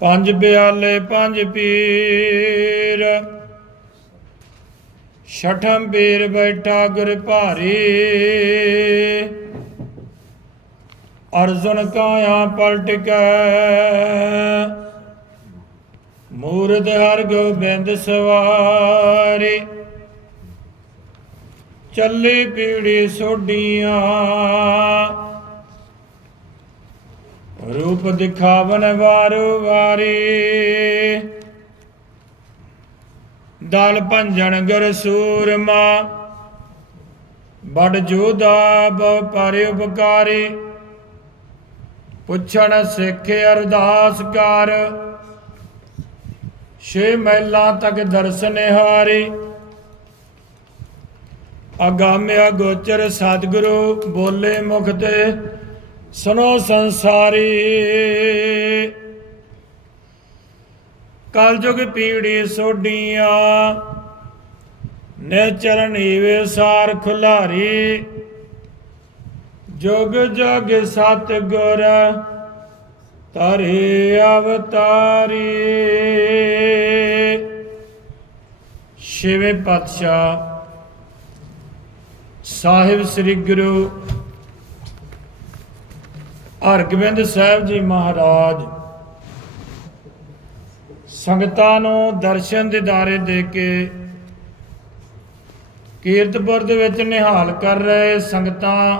ਪੰਜ ਬਿਆਲੇ, ਪੰਜ ਪੀਰ। ਛਠਮ ਪੀਰ ਬੈਠਾ ਗੁਰ ਭਾਰੀ। ਅਰਜੁਨ ਕਾਇਆ ਪਲਟ ਕੇ ਮੂਰਤ ਹਰ ਗੋਬਿੰਦ ਸਵਾਰੀ। ਚੱਲੀ ਪੀੜੀ ਸੋਡੀਆਂ ਰੂਪ ਦਿਖਾਵਨ ਵਾਰੂ ਵਾਰੀ। ਦਲ ਭੰਜਨ ਗੁਰ ਸੂਰਮਾ ਬੜ ਜੋਦਾ ਬਹੁ ਪਰ ਉਪਕਾਰੀ। ਪੁੱਛਣ ਸਿੱਖ ਅਰਦਾਸ ਕਰ, ਛੇ ਮਹਿਲਾਂ ਤੱਕ ਦਰਸ਼ਨ ਹਾਰੀ ਅਗਾਮਿਆ ਗੋਚਰ ਸਤਿਗੁਰੂ ਬੋਲੇ ਮੁਖ ਤੇ ਸੁਨੋ ਸੰਸਾਰੀ। ਕਲਯੁਗ ਪੀੜੀ ਸੋਡੀਆਂ ਨੇ ਚਰਨ ਵੇ ਸਾਰ ਖੁਲਾਰੀ। ਜੁਗ ਜਗ ਸਤ ਗੁਰ ਤਰੇ ਅਵਤਾਰੀ। ਛੇਵੇਂ ਪਾਤਸ਼ਾਹ ਸਾਹਿਬ ਸ੍ਰੀ ਗੁਰੂ ਹਰਗੋਬਿੰਦ ਸਾਹਿਬ ਜੀ ਮਹਾਰਾਜ, ਸੰਗਤਾਂ ਨੂੰ ਦਰਸ਼ਨ ਦਿਦਾਰੇ ਦੇ ਕੇ ਕੀਰਤਪੁਰ ਦੇ ਵਿੱਚ ਨਿਹਾਲ ਕਰ ਰਹੇ ਸੰਗਤਾਂ,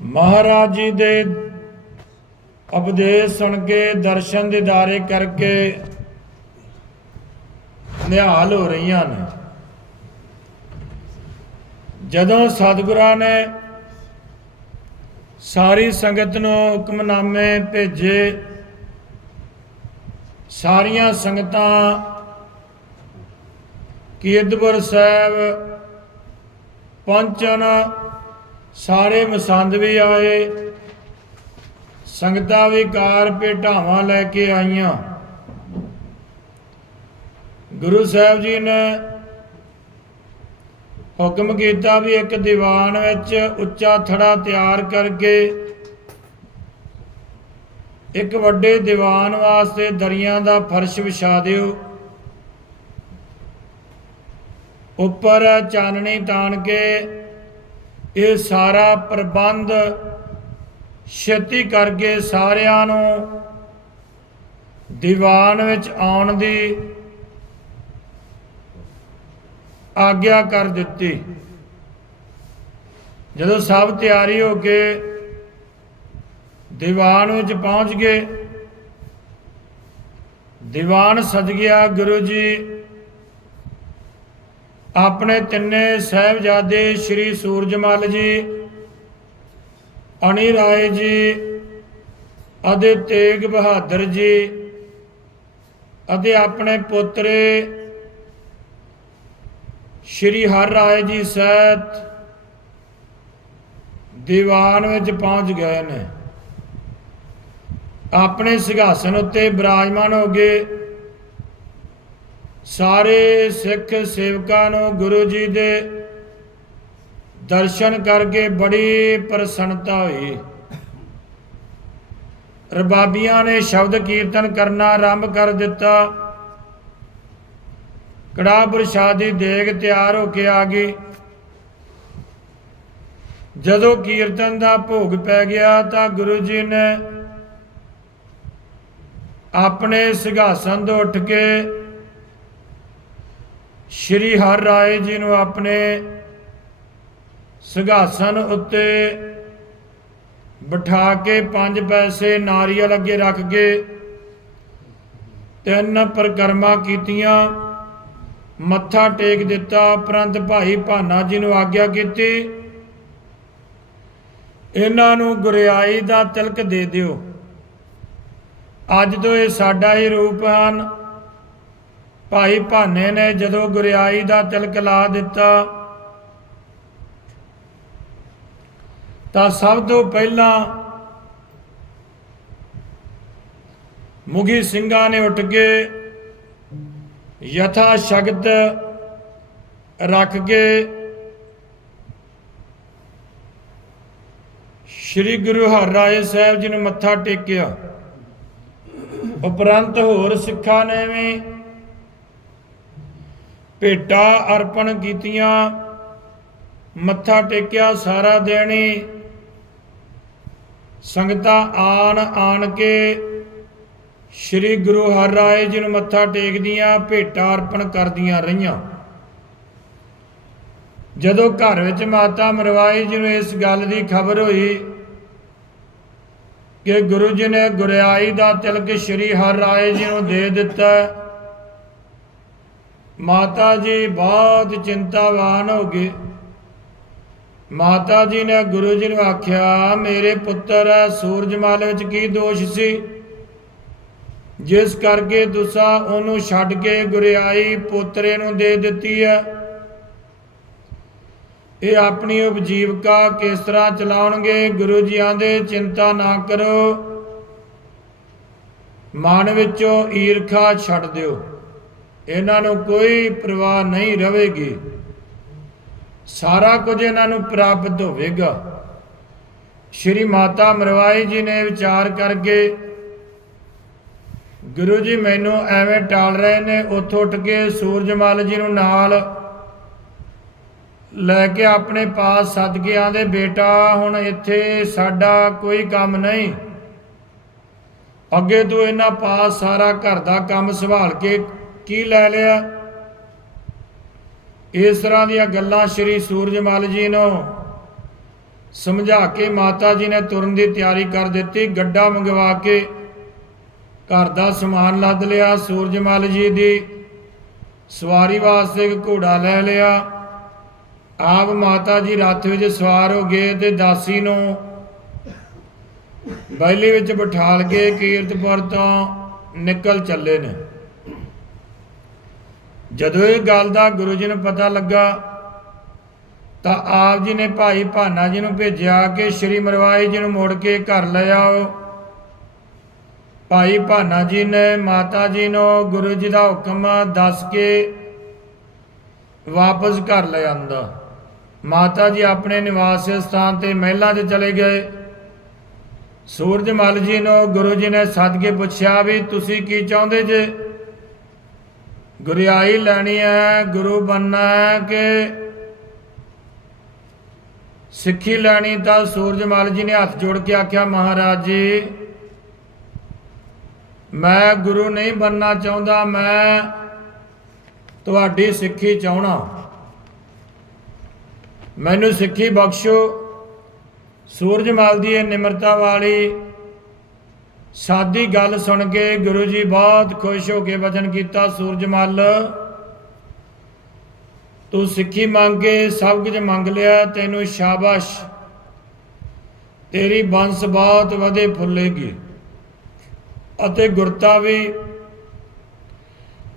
ਮਹਾਰਾਜ ਜੀ ਦੇ ਉਪਦੇਸ਼ ਸੁਣ ਕੇ, ਦਰਸ਼ਨ ਦਿਦਾਰੇ ਕਰਕੇ ਨਿਹਾਲ ਹੋ ਰਹੀਆਂ ਨੇ। ਜਦੋਂ ਸਤਿਗੁਰਾਂ ਨੇ ਸਾਰੀ ਸੰਗਤ ਨੂੰ ਹੁਕਮਨਾਮੇ ਭੇਜੇ। ਸਾਰੀਆਂ ਸੰਗਤਾਂ ਕੀਰਤਪੁਰ ਸਾਹਿਬ ਪਹੁੰਚਣ। ਸਾਰੇ ਮਸੰਦ ਵੀ ਆਏ। ਸੰਗਤਾਂ ਵੀ ਕਾਰ ਭੇਟਾਵਾਂ ਲੈ ਕੇ ਆਈਆਂ। ਗੁਰੂ ਸਾਹਿਬ ਜੀ ਨੇ ਹੁਕਮ ਕੀਤਾ ਵੀ ਇੱਕ ਦੀਵਾਨ ਵਿੱਚ ਉੱਚਾ ਥੜਾ ਤਿਆਰ ਕਰਕੇ ਇੱਕ ਵੱਡੇ ਦੀਵਾਨ ਵਾਸਤੇ ਦਰੀਆਂ ਦਾ ਫਰਸ਼ ਵਿਛਾ ਦਿਓ। ਉੱਪਰ ਚਾਨਣੀ ਤਾਣ ਕੇ ਇਹ ਸਾਰਾ ਪ੍ਰਬੰਧ ਛੇਤੀ ਕਰਕੇ ਸਾਰਿਆਂ ਨੂੰ ਦੀਵਾਨ ਵਿੱਚ ਆਉਣ ਦੀ ਆਗਿਆ ਕਰ ਦਿੱਤੀ। ਜਦੋਂ ਸਭ ਤਿਆਰੀ ਹੋ ਕੇ ਦੀਵਾਨ ਵਿੱਚ ਪਹੁੰਚ ਗਏ, ਦੀਵਾਨ ਸਜ ਗਿਆ, ਗੁਰੂ ਜੀ, ਆਪਣੇ ਤਿੰਨੇ ਸਹਿਬਜ਼ਾਦੇ ਸ੍ਰੀ ਸੂਰਜਮਲ ਜੀ, ਅਣੀ ਰਾਏ ਜੀ, ਅਤੇ ਤੇਗ ਬਹਾਦਰ ਜੀ, ਅਤੇ ਆਪਣੇ ਪੁੱਤਰੇ ਸ਼੍ਰੀ ਹਰ ਰਾਏ ਜੀ ਸਹਿਤ ਦੀਵਾਨ ਵਿੱਚ ਪਹੁੰਚ ਗਏ ਨੇ। ਆਪਣੇ ਸਿੰਘਾਸਨ ਉੱਤੇ ਬਿਰਾਜਮਾਨ ਹੋ ਗਏ ਸਾਰੇ ਸਿੱਖ ਸੇਵਕਾਂ ਨੂੰ ਗੁਰੂ ਜੀ ਦੇ ਦਰਸ਼ਨ ਕਰਕੇ ਬੜੀ ਪ੍ਰਸੰਨਤਾ ਹੋਈ। ਰਬਾਬੀਆਂ ਨੇ ਸ਼ਬਦ ਕੀਰਤਨ ਕਰਨਾ ਆਰੰਭ ਕਰ ਦਿੱਤਾ। ਕੜਾ ਪ੍ਰਸ਼ਾਦੀ ਦੇਗ ਤਿਆਰ ਹੋ ਕੇ ਆ ਗਈ। ਜਦੋਂ ਕੀਰਤਨ ਦਾ ਭੋਗ ਪੈ ਗਿਆ ਤਾਂ ਗੁਰੂ ਜੀ ਨੇ ਆਪਣੇ ਸਿੰਘਾਸਨ ਤੋਂ ਉੱਠ ਕੇ ਸ਼੍ਰੀ ਹਰ ਰਾਏ ਜੀ ਨੂੰ ਆਪਣੇ ਸਿੰਘਾਸਨ ਉੱਤੇ ਬਿਠਾ ਕੇ ਪੰਜ ਪੈਸੇ ਨਾਰੀਅਲ ਅੱਗੇ ਰੱਖ ਕੇ ਤਿੰਨ ਪ੍ਰਕਰਮਾ ਕੀਤੀਆਂ। ਮੱਥਾ ਟੇਕ ਦਿੱਤਾ ਉਪਰੰਤ ਭਾਈ ਭਾਨਾ ਜੀ ਨੂੰ ਆਗਿਆ ਕੀਤੀ। ਇਹਨਾਂ ਨੂੰ ਗੁਰਿਆਈ ਦਾ ਤਿਲਕ ਦੇ ਦਿਓ। ਅੱਜ ਤੋਂ ਇਹ ਸਾਡਾ ਹੀ ਰੂਪ ਹਨ। ਭਾਈ ਭਾਨੇ ਨੇ ਜਦੋਂ ਗੁਰਿਆਈ ਦਾ ਤਿਲਕ ਲਾ ਦਿੱਤਾ, ਤਾਂ ਸਭ ਤੋਂ ਪਹਿਲਾਂ ਮੁਗੀ ਸਿੰਘਾਂ ਨੇ ਉੱਠ ਕੇ ਯਥਾ ਸ਼ਗਤ ਰੱਖ ਕੇ ਸ੍ਰੀ ਗੁਰੂ ਹਰਿਰਾਏ ਸਾਹਿਬ ਜੀ ਨੂੰ ਮੱਥਾ ਟੇਕਿਆ। ਉਪਰੰਤ ਹੋਰ ਸਿੱਖਾਂ ਨੇ ਵੀ ਭੇਟਾ ਅਰਪਣ ਕੀਤੀਆਂ। ਮੱਥਾ ਟੇਕਿਆ ਸਾਰਾ ਦੇਣੀ। ਸੰਗਤਾਂ ਆਣ ਆਣ ਕੇ ਸ੍ਰੀ ਗੁਰੂ ਹਰਿਰਾਏ ਜੀ ਨੂੰ ਮੱਥਾ ਟੇਕਦੀਆਂ ਭੇਟਾ ਅਰਪਣ ਕਰਦੀਆਂ ਰਹੀਆਂ। ਜਦੋਂ ਘਰ ਵਿੱਚ ਮਾਤਾ ਮਰਵਾਈ ਜੀ ਨੂੰ ਇਸ ਗੱਲ ਦੀ ਖਬਰ ਹੋਈ ਕਿ ਗੁਰੂ ਜੀ ਨੇ ਗੁਰਿਆਈ ਦਾ ਤਿਲਕ ਸ੍ਰੀ ਹਰਿਰਾਏ ਜੀ ਨੂੰ ਦੇ ਦਿੱਤਾ, ਮਾਤਾ ਜੀ ਬਹੁਤ ਚਿੰਤਾਵਾਨ ਹੋ ਗਏ। ਮਾਤਾ ਜੀ ਨੇ ਗੁਰੂ ਜੀ ਨੂੰ ਆਖਿਆ, ਮੇਰੇ ਪੁੱਤਰ, ਸੂਰਜਮਾਲ ਵਿੱਚ ਕੀ ਦੋਸ਼ ਸੀ? ਜਿਸ ਕਰਕੇ ਤੁਸੀਂ ਉਹਨੂੰ ਛੱਡ ਕੇ ਗੁਰਿਆਈ ਪੋਤਰੇ ਨੂੰ ਦੇ ਦਿੱਤੀ ਹੈ। ਇਹ ਆਪਣੀ ਉਪਜੀਵਕਾ ਕਿਸ ਤਰ੍ਹਾਂ ਚਲਾਉਣਗੇ ਗੁਰੂ ਜੀ ਆਂਦੇ ਚਿੰਤਾ ਨਾ ਕਰੋ। ਮਨ ਵਿੱਚੋਂ ਈਰਖਾ ਛੱਡ ਦਿਓ। ਇਹਨਾਂ ਨੂੰ ਕੋਈ ਪਰਵਾਹ ਨਹੀਂ ਰਹੇਗੀ। ਸਾਰਾ ਕੁਝ ਇਹਨਾਂ ਨੂੰ ਪ੍ਰਾਪਤ ਹੋਵੇਗਾ। ਸ਼੍ਰੀ ਮਾਤਾ ਮਰਵਾਈ ਜੀ ਨੇ ਵਿਚਾਰ ਕਰਕੇ ਗੁਰੂ ਜੀ, ਮੈਨੂੰ ਐਵੇਂ ਟਾਲ ਰਹੇ ਨੇ, ਉੱਥੋਂ ਉੱਠ ਕੇ ਸੂਰਜਮਲ ਜੀ ਨੂੰ ਨਾਲ ਲੈ ਕੇ ਆਪਣੇ ਪਾਸ ਸੱਦ ਕੇ ਆਂਦੇ, ਬੇਟਾ, ਹੁਣ ਇੱਥੇ ਸਾਡਾ ਕੋਈ ਕੰਮ ਨਹੀਂ। ਅੱਗੇ ਤੂੰ ਇਹਨਾਂ ਪਾਸ ਸਾਰਾ ਘਰ ਦਾ ਕੰਮ ਸੰਭਾਲ ਕੇ ਕੀ ਲੈ ਲਿਆ? ਇਸ ਤਰ੍ਹਾਂ ਦੀਆਂ ਗੱਲਾਂ ਸ੍ਰੀ ਸੂਰਜਮਲ ਜੀ ਨੂੰ ਸਮਝਾ ਕੇ ਮਾਤਾ ਜੀ ਨੇ ਤੁਰਨ ਦੀ ਤਿਆਰੀ ਕਰ ਦਿੱਤੀ। ਗੱਡਾ ਮੰਗਵਾ ਕੇ ਘਰ ਦਾ ਸਮਾਨ ਲੱਦ ਲਿਆ ਸੂਰਜਮਲ ਜੀ ਦੀ। ਸਵਾਰੀ ਵਾਸਤੇ ਇੱਕ ਘੋੜਾ ਲੈ ਲਿਆ। ਆਪ ਮਾਤਾ ਜੀ ਰੱਥ ਵਿੱਚ ਸਵਾਰ ਹੋ ਗਏ ਤੇ ਦਾਸੀ ਨੂੰ ਬੈਲੀ ਵਿੱਚ ਬਿਠਾਲ ਕੇ ਕੀਰਤਪੁਰ ਤੋਂ ਨਿਕਲ ਚੱਲੇ ਨੇ। ਜਦੋਂ ਇਹ ਗੱਲ ਦਾ ਗੁਰੂ ਜੀ ਨੂੰ ਪਤਾ ਲੱਗਾ, ਤਾਂ ਆਪ ਜੀ ਨੇ ਭਾਈ ਭਾਨਾ ਜੀ ਨੂੰ ਭੇਜਿਆ ਕਿ ਸ਼੍ਰੀ ਮਰਵਾਈ ਜੀ ਨੂੰ ਮੋੜ ਕੇ ਘਰ ਲੈ ਆਓ। ਭਾਈ ਭਾਨਾ ਜੀ ਨੇ, ਮਾਤਾ ਜੀ ਨੂੰ ਗੁਰੂ ਜੀ ਦਾ ਹੁਕਮ ਦੱਸ ਕੇ ਵਾਪਸ ਘਰ ਲੈ ਆਂਦਾ। ਮਾਤਾ ਜੀ ਆਪਣੇ ਨਿਵਾਸ ਸਥਾਨ ਤੇ ਮਹਿਲਾਂ 'ਚ ਚਲੇ ਗਏ। ਸੂਰਜਮਲ ਜੀ ਨੂੰ ਗੁਰੂ ਜੀ ਨੇ ਸੱਦ ਕੇ ਪੁੱਛਿਆ ਵੀ ਤੁਸੀਂ ਕੀ ਚਾਹੁੰਦੇ ਜੇ? ਗੁਰਿਆਈ ਲੈਣੀ ਹੈ ਗੁਰੂ ਬੰਨਾ ਹੈ ਕਿ ਸਿੱਖੀ ਲੈਣੀ ਤਾਂ ਸੂਰਜਮਲ ਜੀ ਨੇ ਹੱਥ ਜੋੜ ਕੇ ਆਖਿਆ, ਮਹਾਰਾਜ ਜੀ ਮੈਂ ਗੁਰੂ ਨਹੀਂ ਬੰਨਣਾ ਚਾਹੁੰਦਾ, ਮੈਂ ਤੁਹਾਡੀ ਸਿੱਖੀ ਚਾਹਣਾ ਮੈਨੂੰ ਸਿੱਖੀ ਬਖਸ਼ੋ। ਸੂਰਜਮਲ ਦੀ ਇਹ ਨਿਮਰਤਾ ਵਾਲੀ ਸਾਦੀ ਗੱਲ ਸੁਣ ਕੇ ਗੁਰੂ ਜੀ ਬਹੁਤ ਖੁਸ਼ ਹੋ ਕੇ ਵਚਨ ਕੀਤਾ ਸੂਰਜਮਲ ਤੂੰ ਸਿੱਖੀ ਮੰਗ ਕੇ ਸਭ ਕੁਝ ਮੰਗ ਲਿਆ, ਤੈਨੂੰ ਸ਼ਾਬਾਸ਼। ਤੇਰੀ ਬੰਸ ਬਹੁਤ ਵਧੇ ਫੁੱਲੇਗੀ। ਅਤੇ ਗੁਰਤਾ ਵੀ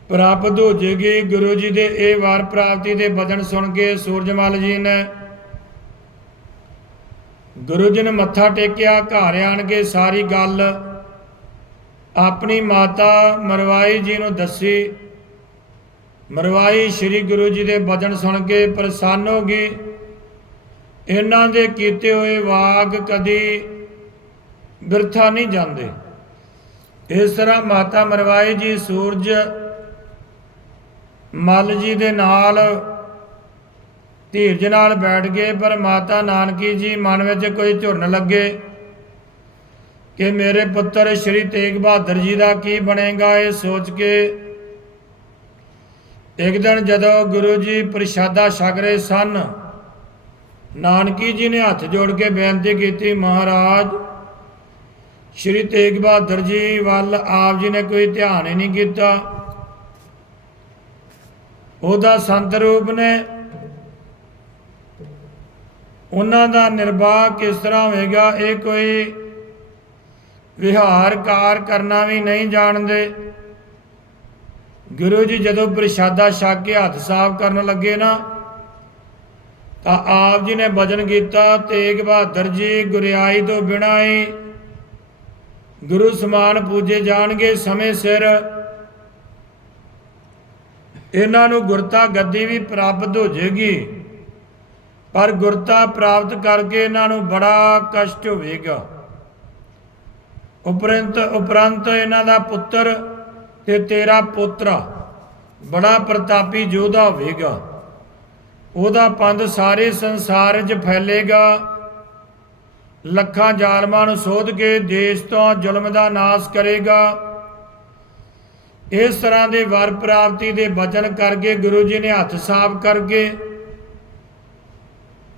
ਪ੍ਰਾਪਤ ਹੋ ਜੇਗੀ। ਗੁਰੂ ਜੀ ਦੇ ਇਹ ਵਾਰ ਪ੍ਰਾਪਤੀ ਦੇ ਬਚਨ ਸੁਣ ਕੇ ਸੂਰਜਮਲ ਜੀ ਨੇ ਗੁਰੂ ਜੀ ਨੇ ਮੱਥਾ ਟੇਕਿਆ, ਘਰ ਆਣ ਕੇ ਸਾਰੀ ਗੱਲ ਆਪਣੀ ਮਾਤਾ ਮਰਵਾਈ ਜੀ ਨੂੰ ਦੱਸੀ। ਮਰਵਾਈ ਸ੍ਰੀ ਗੁਰੂ ਜੀ ਦੇ ਬਚਨ ਸੁਣ ਕੇ ਪ੍ਰਸੰਨ ਹੋ ਗਈ। ਇਹਨਾਂ ਦੇ ਕੀਤੇ ਹੋਏ ਵਾਕ ਕਦੀ ਬਿਰਥਾ ਨਹੀਂ ਜਾਂਦੇ। ਇਸ ਤਰ੍ਹਾਂ ਮਾਤਾ ਮਰਵਾਈ ਜੀ ਸੂਰਜ, ਮੱਲ ਜੀ ਦੇ ਨਾਲ ਧੀਰਜ ਨਾਲ ਬੈਠ ਗਏ, ਪਰ ਮਾਤਾ ਨਾਨਕੀ ਜੀ ਮਨ ਵਿੱਚ ਕੋਈ ਝੁਰਨ ਲੱਗੇ ਕਿ ਮੇਰੇ ਪੁੱਤਰ ਸ਼੍ਰੀ ਤੇਗ ਬਹਾਦਰ ਜੀ ਦਾ ਕੀ ਬਣੇਗਾ? ਇਹ ਸੋਚ ਕੇ ਇੱਕ ਦਿਨ ਜਦੋਂ ਗੁਰੂ ਜੀ ਪ੍ਰਸ਼ਾਦਾ ਛਕ ਰਹੇ ਸਨ, ਨਾਨਕੀ ਜੀ ਨੇ ਹੱਥ ਜੋੜ ਕੇ ਬੇਨਤੀ ਕੀਤੀ, ਮਹਾਰਾਜ ਸ਼੍ਰੀ ਤੇਗ ਬਹਾਦਰ ਜੀ ਵੱਲ ਆਪ ਜੀ ਨੇ ਕੋਈ ਧਿਆਨ ਹੀ ਨਹੀਂ ਕੀਤਾ। ਉਹਦਾ ਸੰਤ ਰੂਪ ਨੇ ਉਹਨਾਂ ਦਾ ਨਿਰਵਾਹ ਕਿਸ ਤਰ੍ਹਾਂ ਹੋਵੇਗਾ, ਇਹ ਕੋਈ ਵਿਹਾਰ ਕਾਰ ਕਰਨਾ ਵੀ ਨਹੀਂ ਜਾਣਦੇ। ਗੁਰੂ ਜੀ ਜਦੋਂ ਪ੍ਰਸ਼ਾਦਾ ਛਕ ਕੇ ਹੱਥ ਸਾਫ਼ ਕਰਨ ਲੱਗੇ ਨਾ, ਤਾਂ ਆਪ ਜੀ ਨੇ ਵਜਨ ਕੀਤਾ, ਤੇਗ ਬਹਾਦਰ ਜੀ ਗੁਰਿਆਈ ਤੋਂ ਬਿਨਾਂ ਹੀ ਗੁਰੂ ਸਮਾਨ ਪੂਜੇ ਜਾਣਗੇ ਸਮੇਂ ਸਿਰ। ਇਹਨਾਂ ਨੂੰ ਗੁਰਤਾ ਗੱਦੀ ਵੀ ਪ੍ਰਾਪਤ ਹੋ ਜੇਗੀ ਪਰ ਗੁਰਤਾ ਪ੍ਰਾਪਤ ਕਰਕੇ ਇਹਨਾਂ ਨੂੰ ਬੜਾ ਕਸ਼ਟ ਹੋਵੇਗਾ। ਉਪਰੰਤ ਉਪਰੰਤ ਇਹਨਾਂ ਦਾ ਪੁੱਤਰ ਤੇ ਤੇਰਾ ਪੋਤਰਾ ਬੜਾ ਪ੍ਰਤਾਪੀ ਯੋਧਾ ਹੋਵੇਗਾ। ਉਹਦਾ ਪੰਧ ਸਾਰੇ ਸੰਸਾਰ 'ਚ ਫੈਲੇਗਾ। ਲੱਖਾਂ ਜ਼ਾਲਮਾਂ ਨੂੰ ਸੋਧ ਕੇ ਦੇਸ਼ ਤੋਂ ਜ਼ੁਲਮ ਦਾ ਨਾਸ਼ ਕਰੇਗਾ। ਇਸ ਤਰ੍ਹਾਂ ਦੇ ਵਰ ਪ੍ਰਾਪਤੀ ਦੇ ਬਚਨ ਕਰਕੇ ਗੁਰੂ ਜੀ ਨੇ ਹੱਥ ਸਾਫ਼ ਕਰਕੇ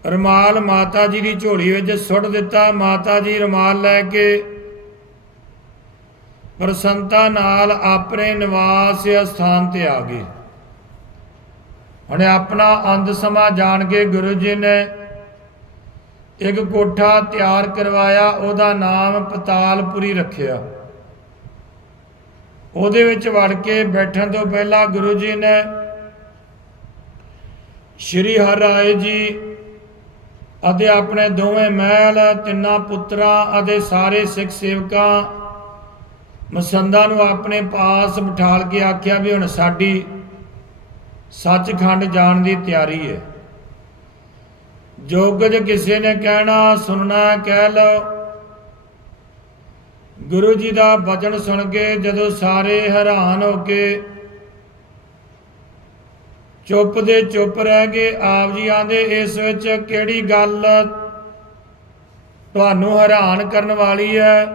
ਰਮਾਲ ਮਾਤਾ ਜੀ ਦੀ ਝੋਲੀ ਵਿੱਚ ਸੁੱਟ ਦਿੱਤਾ। ਮਾਤਾ ਜੀ ਰਮਾਲ ਲੈ ਕੇ ਪ੍ਰਸੰਤਾ ਨਾਲ ਆਪਣੇ ਨਿਵਾਸ ਸਥਾਨ ਤੇ ਆ ਗਏ। ਹੁਣ ਆਪਣਾ ਅੰਤ ਸਮਾਂ ਜਾਣ ਕੇ ਗੁਰੂ ਜੀ ਨੇ ਇੱਕ ਕੋਠਾ ਤਿਆਰ ਕਰਵਾਇਆ, ਉਹਦਾ ਨਾਮ ਪਤਾਲਪੁਰੀ ਰੱਖਿਆ। ਉਹਦੇ ਵਿੱਚ ਵੜ ਕੇ ਬੈਠਣ ਤੋਂ ਪਹਿਲਾਂ ਗੁਰੂ ਜੀ ਨੇ ਸ਼੍ਰੀ ਹਰਿ ਜੀ ਅਤੇ ਆਪਣੇ ਦੋਵੇਂ ਮਹਿਲ, ਤਿੰਨਾਂ ਪੁੱਤਰਾਂ ਅਤੇ ਸਾਰੇ ਸਿੱਖ ਸੇਵਕਾਂ ਮਸੰਦਾਂ ਨੂੰ ਆਪਣੇ ਪਾਸ ਬਿਠਾਲ ਕੇ ਆਖਿਆ ਵੀ ਹੁਣ ਸਾਡੀ ਸੱਚਖੰਡ ਜਾਣ ਦੀ ਤਿਆਰੀ ਹੈ। ਜੋ ਕੁਝ ਕਿਸੇ ਨੇ ਕਹਿਣਾ, ਸੁਣਨਾ, ਕਹਿ ਲਓ। ਗੁਰੂ ਜੀ ਦਾ ਬਚਨ ਸੁਣ ਕੇ ਜਦੋਂ ਸਾਰੇ ਹੈਰਾਨ ਹੋ ਕੇ ਚੁੱਪ ਦੇ ਚੁੱਪ ਰਹਿ ਗਏ, ਆਪ ਜੀ ਆਂਦੇ, ਇਸ ਵਿੱਚ ਕਿਹੜੀ ਗੱਲ ਤੁਹਾਨੂੰ ਹੈਰਾਨ ਕਰਨ ਵਾਲੀ ਹੈ?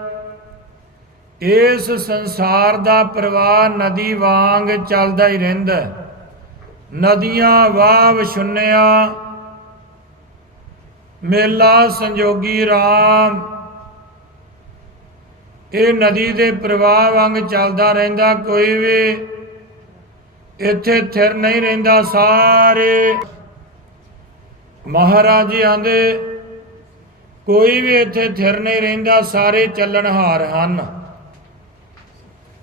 ਇਸ ਸੰਸਾਰ ਦਾ ਪ੍ਰਵਾਹ ਨਦੀ ਵਾਂਗ ਚੱਲਦਾ ਹੀ ਰਹਿੰਦਾ ਨਦੀਆਂ ਵਾਹ ਵਿਸ਼ੁੰਨਿਆ ਮੇਲਾ ਸੰਜੋਗੀ RAM ਇਹ ਨਦੀ ਦੇ ਪ੍ਰਵਾਹ ਵਾਂਗ ਚੱਲਦਾ ਰਹਿੰਦਾ ਕੋਈ ਵੀ। ਇੱਥੇ ਥਿਰ ਨਹੀਂ ਰਹਿੰਦਾ ਸਾਰੇ। ਮਹਾਰਾਜ ਜੀ ਆਂਦੇ, ਕੋਈ ਵੀ ਇੱਥੇ ਥਿਰ ਨਹੀਂ ਰਹਿੰਦਾ, ਸਾਰੇ ਚੱਲਣਹਾਰ ਹਨ।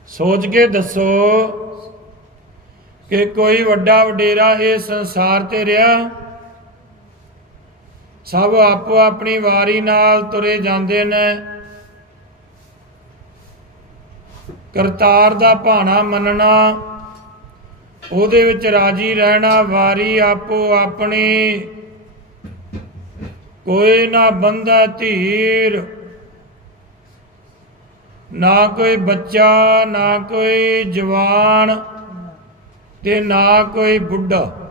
ਸੋਚ ਕੇ ਦੱਸੋ ਕਿ ਕੋਈ ਵੱਡਾ ਵਡੇਰਾ ਇਹ ਸੰਸਾਰ ਤੇ ਰਿਹਾ? ਸਭ ਆਪੋ ਆਪਣੀ ਵਾਰੀ ਨਾਲ ਤੁਰੇ ਜਾਂਦੇ ਨੇ। ਕਰਤਾਰ ਦਾ ਭਾਣਾ ਮੰਨਣਾ, ਉਹਦੇ ਵਿੱਚ ਰਾਜੀ ਰਹਿਣਾ, ਵਾਰੀ ਆਪੋ ਆਪਣੀ ਕੋਈ ਨਾ ਬੰਦਾ ਧੀਰ, ਨਾ ਕੋਈ ਬੱਚਾ, ਨਾ ਕੋਈ ਜਵਾਨ ਤੇ ਨਾ ਕੋਈ ਬੁੱਢਾ।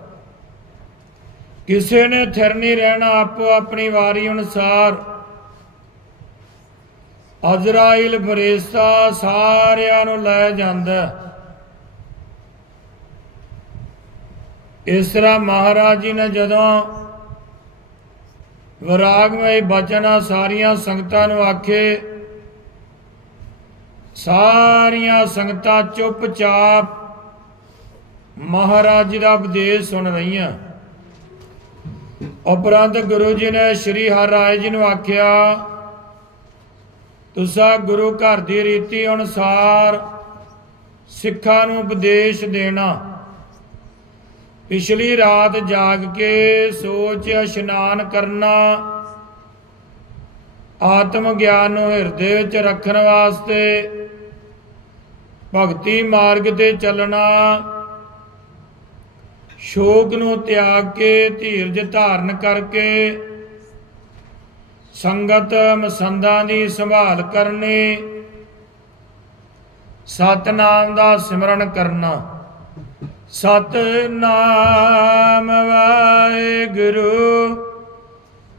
ਕਿਸੇ ਨੇ ਥਿਰ ਨਹੀਂ ਰਹਿਣਾ, ਆਪੋ ਆਪਣੀ ਵਾਰੀ ਅਨੁਸਾਰ। ਅਜਰਾਇਲ ਫਰਿਸ਼ਤਾ ਸਾਰਿਆਂ ਨੂੰ ਲੈ ਜਾਂਦਾ। ਇਸ ਤਰ੍ਹਾਂ ਮਹਾਰਾਜ ਜੀ ਨੇ ਜਦੋਂ ਵਿਰਾਗਮਈ ਬਚਨਾ ਸਾਰੀਆਂ ਸੰਗਤਾਂ ਨੂੰ ਆਖੇ, ਸਾਰੀਆਂ ਸੰਗਤਾਂ ਚੁੱਪਚਾਪ ਮਹਾਰਾਜ ਜੀ ਦਾ ਉਪਦੇਸ਼ ਸੁਣ ਰਹੀਆਂ। ਉਪਰੰਤ ਗੁਰੂ ਜੀ ਨੇ ਸ਼੍ਰੀ ਹਰਿ ਰਾਏ ਜੀ ਨੂੰ ਆਖਿਆ, ਤੁਸਾਂ ਗੁਰੂ ਘਰ ਦੀ ਰੀਤੀ ਅਨੁਸਾਰ ਸਿੱਖਾਂ ਨੂੰ ਉਪਦੇਸ਼ ਦੇਣਾ। ਪਿਛਲੀ ਰਾਤ ਜਾਗ ਕੇ ਸੋਚ ਇਸ਼ਨਾਨ ਕਰਨਾ, ਆਤਮ ਗਿਆਨ ਨੂੰ ਹਿਰਦੇ ਵਿੱਚ ਰੱਖਣ ਵਾਸਤੇ ਭਗਤੀ ਮਾਰਗ ਤੇ ਚੱਲਣਾ ਸ਼ੋਕ ਨੂੰ ਤਿਆਗ ਕੇ ਧੀਰਜ ਧਾਰਨ ਕਰਕੇ ਸੰਗਤ ਮਸੰਦਾਂ ਦੀ ਸੰਭਾਲ ਕਰਨੀ, ਸਤਨਾਮ ਦਾ ਸਿਮਰਨ ਕਰਨਾ। ਸਤਨਾਮ ਵਾਹਿਗੁਰੂ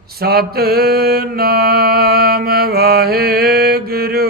ਸਤਨਾਮ ਵਾਹਿਗੁਰੂ।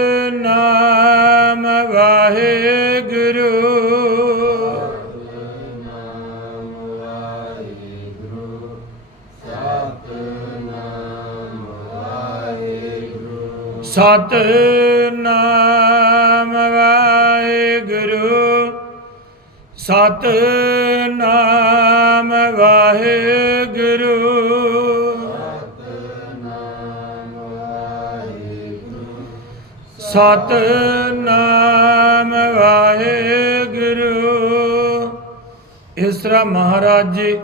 ਸਤ ਨਾਮ ਵਾਹਿਗੁਰੂ ਸਤ ਨਾਮ ਵਾਹਿਗੁਰੂ। ਸਤ ਨਾਮ ਵਾਹਿਗੁਰੂ। ਇਸ ਤਰ੍ਹਾਂ ਮਹਾਰਾਜ ਜੀ,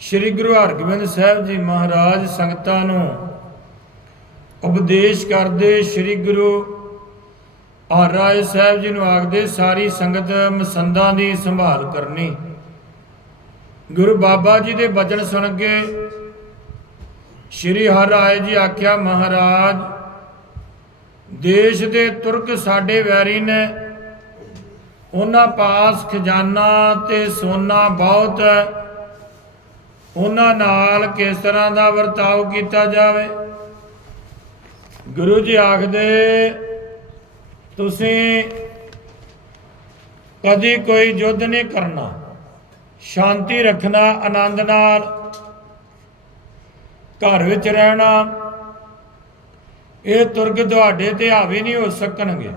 ਸ੍ਰੀ ਗੁਰੂ ਹਰਗੋਬਿੰਦ ਸਾਹਿਬ ਜੀ ਮਹਾਰਾਜ ਸੰਗਤਾਂ ਨੂੰ ਉਪਦੇਸ਼ ਕਰਦੇ ਸ੍ਰੀ ਗੁਰੂ ਔਰ ਰਾਏ ਸਾਹਿਬ ਜੀ ਨੂੰ ਆਖਦੇ, ਸਾਰੀ ਸੰਗਤ ਮਸੰਦਾਂ ਦੀ ਸੰਭਾਲ ਕਰਨੀ। ਗੁਰੂ ਬਾਬਾ ਜੀ ਦੇ ਬਚਨ ਸੁਣ ਕੇ ਸ੍ਰੀ ਹਰਿ ਰਾਏ ਜੀ ਆਖਿਆ, ਮਹਾਰਾਜ, ਦੇਸ਼ ਦੇ ਤੁਰਕ ਸਾਡੇ ਵੈਰੀ ਨੇ। ਉਹਨਾਂ ਪਾਸ ਖਜ਼ਾਨਾ ਤੇ ਸੋਨਾ ਬਹੁਤ ਹੈ। ਉਹਨਾਂ ਨਾਲ ਕਿਸ ਤਰ੍ਹਾਂ ਦਾ ਵਰਤਾਓ ਕੀਤਾ ਜਾਵੇ? ਗੁਰੂ ਜੀ ਆਖਦੇ, ਤੁਸੀਂ ਕਦੀ ਕੋਈ ਯੁੱਧ ਨਹੀਂ ਕਰਨਾ। ਸ਼ਾਂਤੀ ਰੱਖਣਾ, ਆਨੰਦ ਨਾਲ ਘਰ ਵਿੱਚ ਰਹਿਣਾ। ਇਹ ਤੁਰਗ ਤੁਹਾਡੇ ਤੇ ਹਾਵੀ ਨਹੀਂ ਹੋ ਸਕਣਗੇ।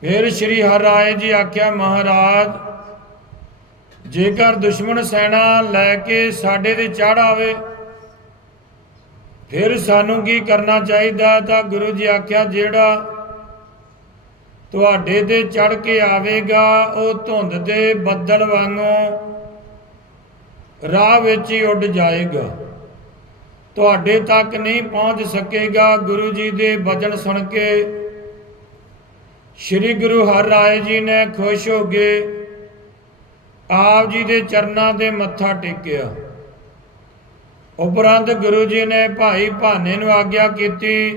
ਫਿਰ ਸ਼੍ਰੀ ਹਰਿ ਰਾਏ ਜੀ ਆਖਿਆ, ਮਹਾਰਾਜ, ਜੇਕਰ ਦੁਸ਼ਮਣ ਸੈਨਾ ਲੈ ਕੇ ਸਾਡੇ ਤੇ ਚੜ ਆਵੇ ਫਿਰ ਸਾਨੂੰ ਕੀ ਕਰਨਾ ਚਾਹੀਦਾ? ਤਾਂ ਗੁਰੂ ਜੀ ਆਖਿਆ, ਜਿਹੜਾ ਤੁਹਾਡੇ ਤੇ ਚੜ ਕੇ ਆਵੇਗਾ, ਉਹ ਧੁੰਦ ਦੇ ਬੱਦਲ ਵਾਂਗੂ ਰਾਹ ਵਿੱਚ ਹੀ ਉੱਡ ਜਾਏਗਾ। ਤੁਹਾਡੇ ਤੱਕ ਨਹੀਂ ਪਹੁੰਚ ਸਕੇਗਾ ਗੁਰੂ ਜੀ ਦੇ ਬਚਨ ਸੁਣ ਕੇ। ਸ੍ਰੀ ਗੁਰੂ ਹਰ ਰਾਏ ਜੀ ਨੇ ਖੁਸ਼ ਹੋ ਕੇ ਆਪ ਜੀ ਦੇ ਚਰਨਾਂ ਤੇ ਮੱਥਾ ਟੇਕਿਆ। ਉਪਰੰਤ ਗੁਰੂ ਜੀ ਨੇ ਭਾਈ ਭਾਨੇ ਨੂੰ ਆਗਿਆ ਕੀਤੀ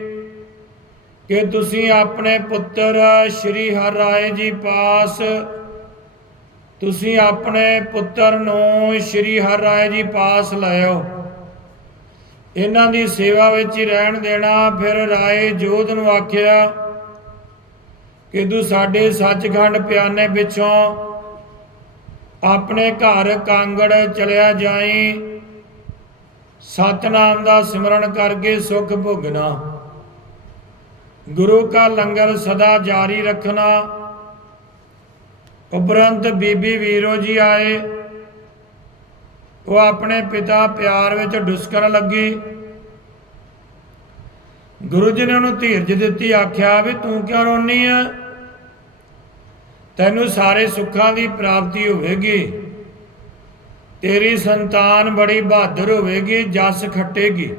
ਕਿ ਤੁਸੀਂ ਆਪਣੇ ਪੁੱਤਰ ਸ੍ਰੀ ਹਰ ਰਾਏ ਜੀ ਪਾਸ, ਤੁਸੀਂ ਆਪਣੇ ਪੁੱਤਰ ਨੂੰ ਸ੍ਰੀ ਹਰ ਰਾਏ ਜੀ ਪਾਸ ਲਾਇਓ। ਇਹਨਾਂ ਦੀ ਸੇਵਾ ਵਿੱਚ ਹੀ ਰਹਿਣ ਦੇਣਾ, ਫਿਰ ਰਾਏ ਜੋਧ ਨੂੰ ਆਖਿਆ ਕਿ ਤੂੰ ਸਾਡੇ ਸੱਚਖੰਡ ਪਿਆਨੇ ਪਿੱਛੋਂ ਆਪਣੇ ਘਰ ਕਾਂਗੜ ਚਲਿਆ ਜਾਈ। ਸਤਨਾਮ ਦਾ ਸਿਮਰਨ ਕਰਕੇ ਸੁਖ ਭੋਗਣਾ। ਗੁਰੂ ਕਾ ਲੰਗਰ ਸਦਾ ਜਾਰੀ ਰੱਖਣਾ। ਉਪਰੰਤ ਬੀਬੀ ਵੀਰੋ ਜੀ ਆਏ। ਉਹ ਆਪਣੇ ਪਿਤਾ ਪਿਆਰ ਵਿੱਚ ਡੁਸਕਣ ਲੱਗੀ। ਗੁਰੂ ਜੀ ਨੇ ਉਹਨੂੰ ਧੀਰਜ ਦਿੱਤੀ, ਆਖਿਆ ਵੀ ਤੂੰ ਕਿਉਂ ਰੋਣੀ ਆ ਤੈਨੂੰ ਸਾਰੇ ਸੁੱਖਾਂ ਦੀ ਪ੍ਰਾਪਤੀ ਹੋਵੇਗੀ। ਤੇਰੀ ਸੰਤਾਨ ਬੜੀ ਬਹਾਦਰ ਹੋਵੇਗੀ, ਜਸ ਖੱਟੇਗੀ।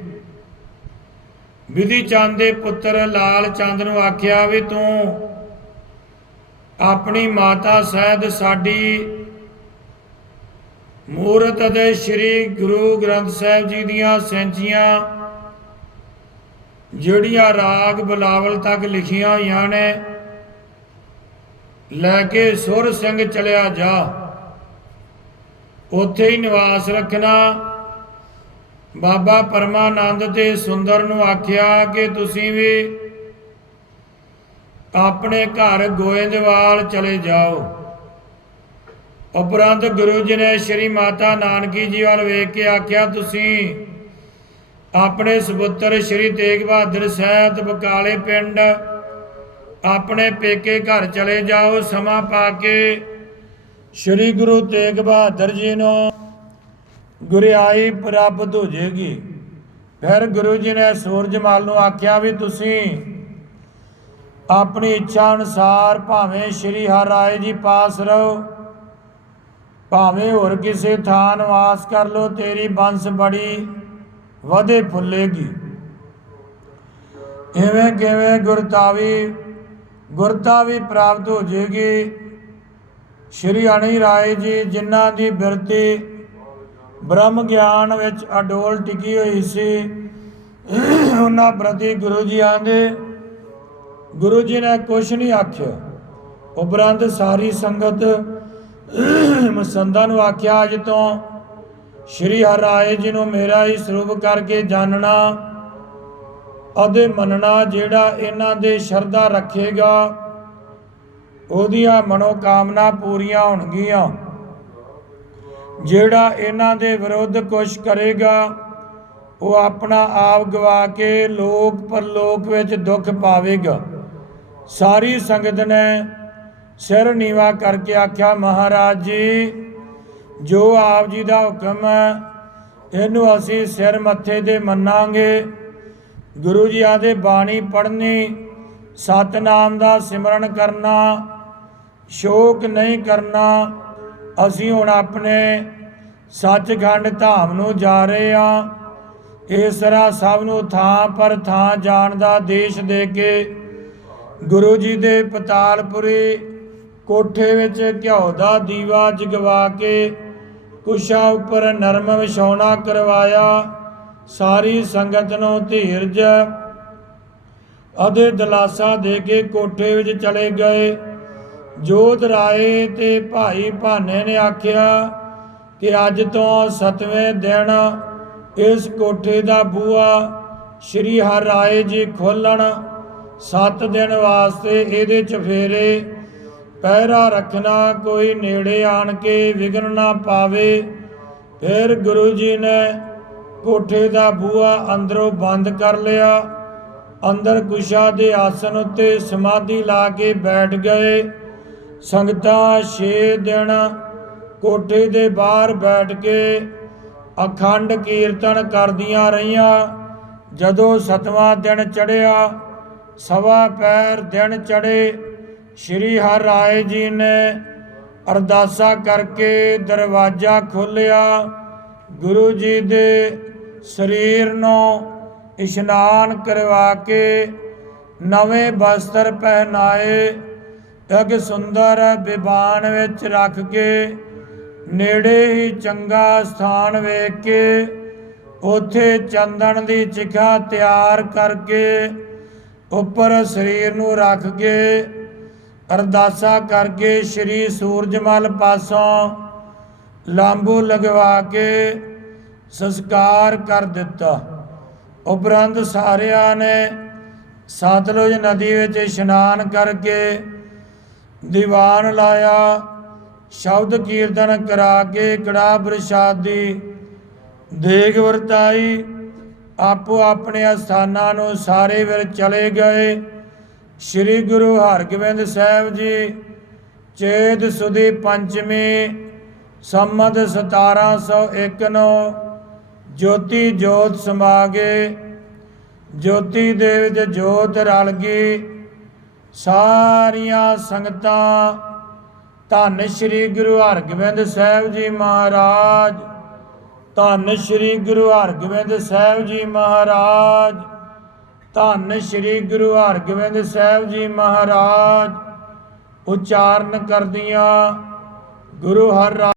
ਵਿਧੀ ਚੰਦ ਦੇ ਪੁੱਤਰ ਲਾਲ ਚੰਦ ਨੂੰ ਆਖਿਆ ਵੀ ਤੂੰ ਆਪਣੀ ਮਾਤਾ ਸਹਿਤ ਸਾਡੀ ਮੂਰਤ ਅਤੇ ਸ੍ਰੀ ਗੁਰੂ ਗ੍ਰੰਥ ਸਾਹਿਬ ਜੀ ਦੀਆਂ ਸੈਂਚੀਆਂ, ਜਿਹੜੀਆਂ ਰਾਗ ਬਲਾਵਲ ਤੱਕ ਲਿਖੀਆਂ ਹੋਈਆਂ ਨੇ, ਲੈ ਕੇ ਸੁਰ ਸਿੰਘ ਚਲਿਆ ਜਾ। ਉੱਥੇ ਹੀ ਨਿਵਾਸ ਰੱਖਣਾ। ਬਾਬਾ ਪਰਮਾਨੰਦ ਤੇ ਸੁੰਦਰ ਨੂੰ ਆਖਿਆ ਕਿ ਤੁਸੀਂ ਵੀ ਆਪਣੇ ਘਰ ਗੋਇੰਦਵਾਲ ਚਲੇ ਜਾਓ। ਉਪਰੰਤ ਗੁਰੂ ਜੀ ਨੇ ਸ਼੍ਰੀ ਮਾਤਾ ਨਾਨਕੀ ਜੀ ਵੱਲ ਵੇਖ ਕੇ ਆਖਿਆ, ਤੁਸੀਂ ਆਪਣੇ ਸੁਪੁੱਤਰ ਸ਼੍ਰੀ ਤੇਗ ਬਹਾਦਰ ਸਾਹਿਬ ਬਕਾਲੇ ਪਿੰਡ ਆਪਣੇ ਪੇਕੇ ਘਰ ਚਲੇ ਜਾਓ। ਸਮਾਂ ਪਾ ਕੇ ਸ਼੍ਰੀ ਗੁਰੂ ਤੇਗ ਬਹਾਦਰ ਜੀ ਨੂੰ ਗੁਰਿਆਈ ਪ੍ਰਾਪਤ ਹੋ ਜੇਗੀ ਫਿਰ ਗੁਰੂ ਜੀ ਨੇ ਸੂਰਜਮਾਲ ਨੂੰ ਆਖਿਆ ਵੀ ਤੁਸੀਂ ਆਪਣੀ ਇੱਛਾ ਅਨੁਸਾਰ ਭਾਵੇਂ ਸ਼੍ਰੀ ਹਰਿ ਰਾਏ ਜੀ ਪਾਸ ਰਹੋ, ਭਾਵੇਂ ਹੋਰ ਕਿਸੇ ਥਾਂ ਨਿਵਾਸ ਕਰ ਲੋ ਤੇਰੀ ਬੰਸ ਬੜੀ ਵਧੇ ਫੁੱਲੇਗੀ। ਐਵੇਂ ਕਿਵੇਂ ਗੁਰਤਾਵੀ ਗੁਰਤਾ ਵੀ ਪ੍ਰਾਪਤ ਹੋ ਜੇਗੀ। ਸ਼੍ਰੀ ਅਣੀ ਰਾਏ ਜੀ, ਜਿਨ੍ਹਾਂ ਦੀ ਬਿਰਤੀ ਬ੍ਰਹਮ ਗਿਆਨ ਵਿੱਚ ਅਡੋਲ ਟਿਕੀ ਹੋਈ ਸੀ, ਉਹਨਾਂ ਪ੍ਰਤੀ ਗੁਰੂ ਜੀ ਆਂਦੇ ਗੁਰੂ ਜੀ ਨੇ ਕੁਛ ਨਹੀਂ ਆਖਿਆ। ਉਪਰੰਤ ਸਾਰੀ ਸੰਗਤ ਮਸੰਦਾਂ ਨੂੰ ਆਖਿਆ, ਅੱਜ ਤੋਂ ਸ਼੍ਰੀ ਹਰਿ ਜੀ ਨੂੰ ਮੇਰਾ ਹੀ ਸਰੂਪ ਕਰਕੇ ਜਾਣਨਾ ਅਤੇ ਮੰਨਣਾ ਜਿਹੜਾ ਇਹਨਾਂ ਦੇ ਸ਼ਰਧਾ ਰੱਖੇਗਾ ਉਹਦੀਆਂ ਮਨੋਕਾਮਨਾ ਪੂਰੀਆਂ ਹੋਣਗੀਆਂ। ਜਿਹੜਾ ਇਹਨਾਂ ਦੇ ਵਿਰੁੱਧ ਕੁਛ ਕਰੇਗਾ, ਉਹ ਆਪਣਾ ਆਪ ਗਵਾ ਕੇ ਲੋਕ ਪਰਲੋਕ ਵਿੱਚ ਦੁੱਖ ਪਾਵੇਗਾ। ਸਾਰੀ ਸੰਗਤ ਨੇ ਸਿਰ ਨੀਵਾ ਕਰਕੇ ਆਖਿਆ, ਮਹਾਰਾਜ ਜੀ, ਜੋ ਆਪ ਜੀ ਦਾ ਹੁਕਮ ਹੈ, ਇਹਨੂੰ ਅਸੀਂ ਸਿਰ ਮੱਥੇ ਤੇ ਮੰਨਾਂਗੇ। ਗੁਰੂ ਜੀ ਆਦੇ ਬਾਣੀ ਪੜ੍ਹਨੀ, ਸਤਨਾਮ ਦਾ ਸਿਮਰਨ ਕਰਨਾ ਸ਼ੋਕ ਨਹੀਂ ਕਰਨਾ, ਅਸੀਂ ਹੁਣ ਆਪਣੇ ਸੱਚਖੰਡ ਧਾਮ ਨੂੰ ਜਾ ਰਹੇ ਹਾਂ। ਇਸ ਤਰ੍ਹਾਂ ਸਭ ਨੂੰ ਥਾਂ ਪਰ ਥਾਂ ਜਾਣ ਦਾ ਦੇਸ਼ ਦੇ ਕੇ ਗੁਰੂ ਜੀ ਦੇ ਪਤਾਲਪੁਰੀ ਕੋਠੇ ਵਿੱਚ ਘਿਓ ਦਾ ਦੀਵਾ ਜਗਵਾ ਕੇ ਕੁਸ਼ਾ ਉੱਪਰ ਨਰਮ ਵਿਛਾਉਣਾ ਕਰਵਾਇਆ। ਸਾਰੀ ਸੰਗਤ ਨੂੰ ਧੀਰਜ ਅਤੇ ਦਲਾਸਾ ਦੇ ਕੇ ਕੋਠੇ ਵਿੱਚ ਚਲੇ ਗਏ। ਜੋਤ ਰਾਏ ਤੇ ਭਾਈ ਭਾਨੇ ਨੇ ਆਖਿਆ ਕਿ ਅੱਜ ਤੋਂ ਸਤਵੇਂ ਦਿਨ ਇਸ ਕੋਠੇ ਦਾ ਬੂਆ ਸ਼੍ਰੀ ਹਰ ਰਾਏ ਜੀ ਖੋਲਣ। 7 ਦਿਨ ਵਾਸਤੇ ਇਹਦੇ ਚਫੇਰੇ ਪਹਿਰਾ ਰੱਖਣਾ, ਕੋਈ ਨੇੜੇ ਆਣ ਕੇ ਵਿਗਨ ਨਾ ਪਾਵੇ। ਫਿਰ ਗੁਰੂ ਜੀ ਨੇ ਕੋਠੇ ਦਾ ਬੂਆ ਅੰਦਰੋਂ ਬੰਦ ਕਰ ਲਿਆ। ਅੰਦਰ ਕੁਸ਼ਾ ਦੇ ਆਸਨ ਉੱਤੇ ਸਮਾਧੀ ਲਾ ਕੇ ਬੈਠ ਗਏ। ਸੰਗਤਾਂ 6 ਦਿਨ ਕੋਠੇ ਦੇ ਬਾਹਰ ਬੈਠ ਕੇ ਅਖੰਡ ਕੀਰਤਨ ਕਰਦੀਆਂ ਰਹੀਆਂ। ਜਦੋਂ ਸਤਵਾਂ ਦਿਨ ਚੜਿਆ ਸਵਾ ਪੈਰ ਦਿਨ ਚੜੇ ਸ਼੍ਰੀ ਹਰ ਰਾਏ ਜੀ ਨੇ ਅਰਦਾਸਾ ਕਰਕੇ ਦਰਵਾਜ਼ਾ ਖੋਲ੍ਹਿਆ। ਗੁਰੂ ਜੀ ਦੇ ਸਰੀਰ ਨੂੰ ਇਸ਼ਨਾਨ ਕਰਵਾ ਕੇ ਨਵੇਂ ਬਸਤਰ ਪਹਿਨਾਏ। ਇੱਕ ਸੁੰਦਰ ਬਿਬਾਨ ਵਿੱਚ ਰੱਖ ਕੇ, ਨੇੜੇ ਹੀ ਚੰਗਾ ਸਥਾਨ ਵੇਖ ਕੇ, ਉਥੇ ਚੰਦਨ ਦੀ ਚਿਖਾ ਤਿਆਰ ਕਰਕੇ, ਉੱਪਰ ਸਰੀਰ ਨੂੰ ਰੱਖ ਕੇ, ਅਰਦਾਸਾ ਕਰਕੇ ਸ਼੍ਰੀ ਸੂਰਜਮਲ ਪਾਸੋਂ ਲਾਂਬੂ ਲਗਵਾ ਕੇ ਸੰਸਕਾਰ ਕਰ ਦਿੱਤਾ। ਉਪਰੰਤ ਸਾਰਿਆਂ ਨੇ ਸਤਲੁਜ ਨਦੀ ਵਿੱਚ ਇਸ਼ਨਾਨ ਕਰਕੇ ਦੀਵਾਨ ਲਾਇਆ। ਸ਼ਬਦ ਕੀਰਤਨ ਕਰਾ ਕੇ ਕੜਾ ਪ੍ਰਸ਼ਾਦ ਦੀ ਦੇਗ ਵਰਤਾਈ। ਆਪੋ ਆਪਣੇ ਸਥਾਨਾਂ ਨੂੰ ਸਾਰੇ ਫਿਰ ਚਲੇ ਗਏ। ਸ੍ਰੀ ਗੁਰੂ ਹਰਗੋਬਿੰਦ ਸਾਹਿਬ ਜੀ, ਚੇਤ ਸੁਦੀ ਪੰਚਮੀ, ਸੰਮਤ 1701 ਨੂੰ ਜੋਤੀ ਜੋਤ ਸਮਾ ਗਏ ਜੋਤੀ ਦੇ ਵਿੱਚ ਜੋਤ ਰਲ ਗਈ। ਸਾਰੀਆਂ ਸੰਗਤਾਂ ਧੰਨ ਸ੍ਰੀ ਗੁਰੂ ਹਰਗੋਬਿੰਦ ਸਾਹਿਬ ਜੀ ਮਹਾਰਾਜ, ਧੰਨ ਸ੍ਰੀ ਗੁਰੂ ਹਰਗੋਬਿੰਦ ਸਾਹਿਬ ਜੀ ਮਹਾਰਾਜ, ਧੰਨ ਸ੍ਰੀ ਗੁਰੂ ਹਰਗੋਬਿੰਦ ਸਾਹਿਬ ਜੀ ਮਹਾਰਾਜ, ਉਚਾਰਨ ਕਰਦੀਆਂ ਗੁਰੂ ਹਰ ਰਾ-